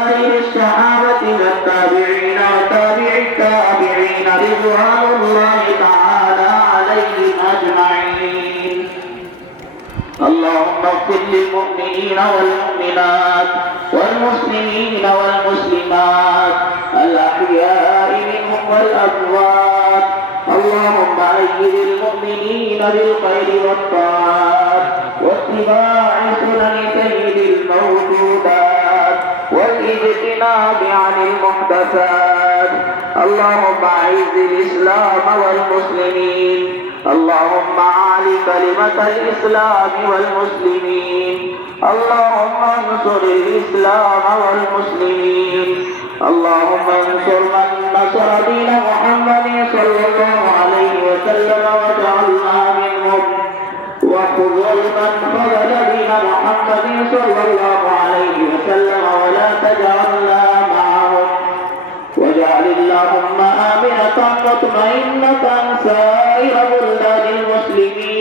الصحابة والتابعين وتابع التابعين رضوان الله تعالى عليهم أجمعين. اللهم اغفر للمؤمنين والمؤمنات والمسلمين والمسلمات الأحياء منهم والأموات. اللهم أيد المؤمنين بالخير والطاعات واتباع سنن سيد الموجودات والاجتناب عن المحدثات. اللهم أعز الإسلام والمسلمين. اللهم أعل كلمة الإسلام والمسلمين. اللهم انصر الإسلام والمسلمين. اللهم انصر من نصر دين محمد صلى الله عليه وسلم واجعلنا منهم، وخذل من خذل دين محمد صلى الله عليه وسلم ولا تجعلنا معهم. واجعل اللهم آمنة مطمئنة